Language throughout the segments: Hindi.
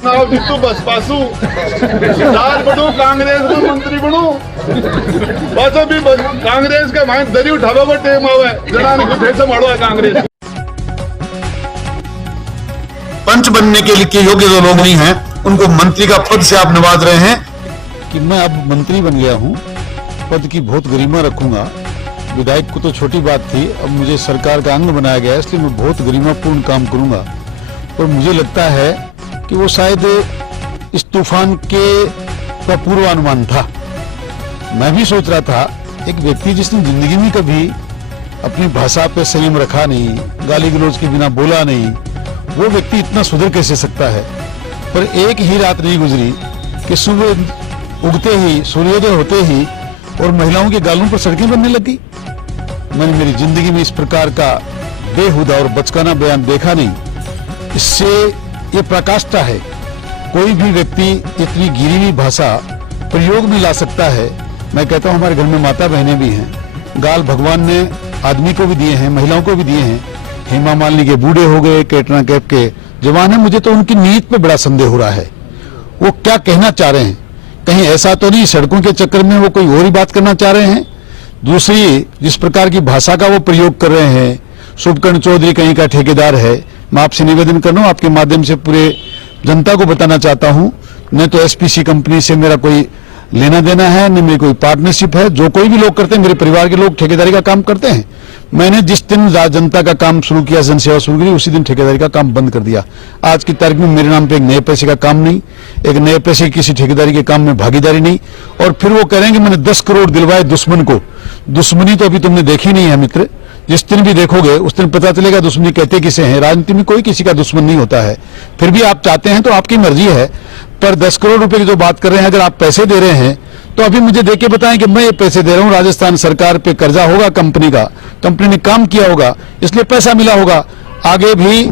चुनाव जीतू बसपासू दाल बनू कांग्रेस में मंत्री बनू बस अभी कांग्रेस का माइंड दरी उठावा को टेम आवे जना ने कुछ ऐसा मड़ो है कांग्रेस पंच बनने के लिए योग्य जो लोग नहीं हैं उनको मंत्री का पद से आप नवाज रहे हैं कि मैं अब मंत्री बन गया हूं, पद की बहुत गरिमा रखूंगा। विधायक को तो छोटी बात थी, अब मुझे सरकार का अंग बनाया गया है, इसलिए मैं बहुत गरिमापूर्ण काम करूंगा। और मुझे लगता है कि वो शायद इस तूफान का पूर्वानुमान था। मैं भी सोच रहा था, एक व्यक्ति जिसने जिंदगी में कभी अपनी भाषा पे संयम रखा नहीं, गाली गलौज के बिना बोला नहीं, वो व्यक्ति इतना सुधर कैसे सकता है। पर एक ही रात नहीं गुजरी कि सुबह उगते ही, सूर्योदय होते ही और महिलाओं के गालों पर सड़कें बनने लगी। मैंने मेरी जिंदगी में इस प्रकार का बेहुदा और बचकाना बयान देखा नहीं। इससे ये प्रकाष्ठा है, कोई भी व्यक्ति इतनी गिरी हुई भाषा प्रयोग में ला सकता है। मैं कहता हूँ हमारे घर में माता बहनें भी हैं, गाल भगवान ने आदमी को भी दिए हैं, महिलाओं को भी दिए हैं। हेमा मालिनी के बूढ़े हो गए, कैटरीना कैफ के जवान है। मुझे तो उनकी नीयत पे बड़ा संदेह हो रहा है, वो क्या कहना चाह रहे हैं। कहीं ऐसा तो नहीं सड़कों के चक्कर में वो कोई और ही बात करना चाह रहे हैं। दूसरी, जिस प्रकार की भाषा का वो प्रयोग कर रहे हैं, शुभकर्ण चौधरी कहीं का ठेकेदार है। मैं आपसे निवेदन कर रहा हूं, आपके माध्यम से पूरे जनता को बताना चाहता हूं, न तो एसपीसी कंपनी से मेरा कोई लेना देना है, न मेरी कोई पार्टनरशिप है। जो कोई भी लोग करते हैं, मेरे परिवार के लोग ठेकेदारी का काम करते हैं। मैंने जिस दिन जनता का काम शुरू किया, जनसेवा शुरू की, उसी दिन ठेकेदारी का काम बंद कर दिया। आज की तारीख में मेरे नाम पे एक नए पैसे का काम नहीं, एक नए पैसे किसी ठेकेदारी के काम में भागीदारी नहीं। और फिर वो कह रहे हैं कि मैंने 10 करोड़ दिलवाए दुश्मन को। दुश्मनी तो अभी तुमने देखी नहीं है मित्र। जिस दिन भी देखोगे उस दिन पता चलेगा दुश्मनी कहते किसे हैं। राजनीति में कोई किसी का दुश्मन नहीं होता है। फिर भी आप चाहते हैं तो आपकी मर्जी है, पर 10 करोड़ रुपए की जो बात कर रहे हैं, अगर आप पैसे दे रहे हैं तो अभी मुझे देके बताएं कि मैं ये पैसे दे रहा हूं, राजस्थान सरकार पे कर्जा होगा कंपनी का, कंपनी ने काम किया होगा इसलिए पैसा मिला होगा। आगे भी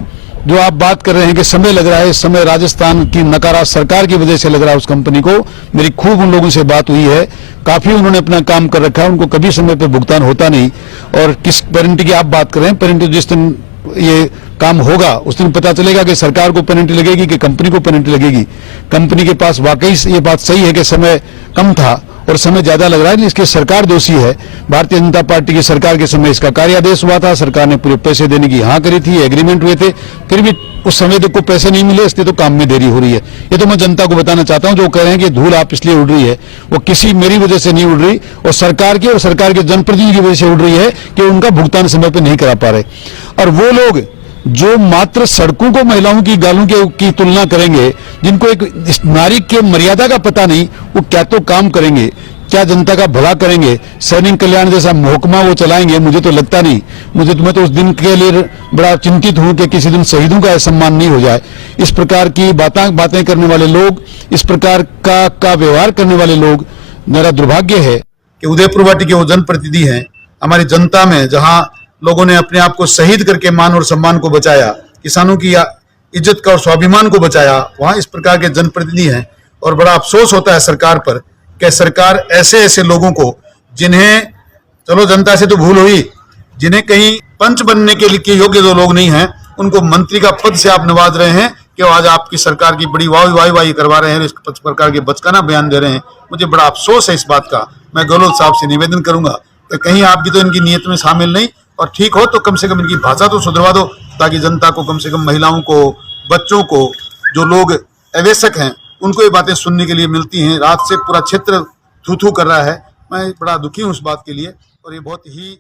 जो आप बात कर रहे हैं कि समय लग रहा है, इस समय राजस्थान की नकारा सरकार की वजह से लग रहा है उस कंपनी को। मेरी खूब उन लोगों से बात हुई है, काफी उन्होंने अपना काम कर रखा है, उनको कभी समय पे भुगतान होता नहीं। और किस पेनल्टी की आप बात कर रहे हैं, पेनल्टी जिस दिन ये काम होगा उस दिन पता चलेगा कि सरकार को पेनल्टी लगेगी कि कंपनी को पेनल्टी लगेगी। कंपनी के पास वाकई ये बात सही है कि समय कम था और समय ज्यादा लग रहा है, इसकी सरकार दोषी है। भारतीय जनता पार्टी की सरकार के समय इसका कार्यादेश हुआ था, सरकार ने पूरे पैसे देने की हाँ करी थी, एग्रीमेंट हुए थे, फिर भी उस समय तक को पैसे नहीं मिले, इसलिए तो काम में देरी हो रही है। ये तो मैं जनता को बताना चाहता हूं। जो कह रहे हैं कि धूल आप इसलिए उड़ रही है, वो किसी मेरी वजह से नहीं उड़ रही, और सरकार के जनप्रतिनिधि की वजह से उड़ रही है कि उनका भुगतान समय पर नहीं करा पा रहे। और वो लोग जो मात्र सड़कों को महिलाओं की गालों की तुलना करेंगे, जिनको एक नारी के मर्यादा का पता नहीं, वो क्या तो काम करेंगे, क्या जनता का भला करेंगे। सैनिक कल्याण जैसा महकमा वो चलाएंगे, मुझे तो लगता नहीं। मैं तो उस दिन के लिए बड़ा चिंतित हूं कि किसी दिन शहीदों का सम्मान नहीं हो जाए। इस प्रकार की बातें करने वाले लोग, इस प्रकार का व्यवहार करने वाले लोग, मेरा दुर्भाग्य है कि उदयपुर वाटी के वो जनप्रतिनिधि हैं हमारी जनता में, जहां लोगों ने अपने आप को शहीद करके मान और सम्मान को बचाया, किसानों की इज्जत का और स्वाभिमान को बचाया, वहां इस प्रकार के जनप्रतिनिधि हैं। और बड़ा अफसोस होता है सरकार पर कि सरकार ऐसे लोगों को, जिन्हें चलो जनता से तो भूल हुई, जिन्हें कहीं पंच बनने के लिए योग्य जो लोग नहीं हैं, उनको मंत्री का पद से आप नवाज रहे हैं कि आज आपकी सरकार की बड़ी वाही करवा रहे हैं, इस प्रकार के बचकाना बयान दे रहे हैं। मुझे बड़ा अफसोस है इस बात का। मैं गहलोत साहब से निवेदन करूंगा कि कहीं आपकी तो इनकी नीयत में शामिल नहीं, और ठीक हो तो कम से कम इनकी भाषा तो सुधरवा दो, ताकि जनता को, कम से कम महिलाओं को, बच्चों को, जो लोग अवैसक हैं, उनको ये बातें सुनने के लिए मिलती हैं। रात से पूरा क्षेत्र थू थू कर रहा है। मैं बड़ा दुखी हूं उस बात के लिए, और ये बहुत ही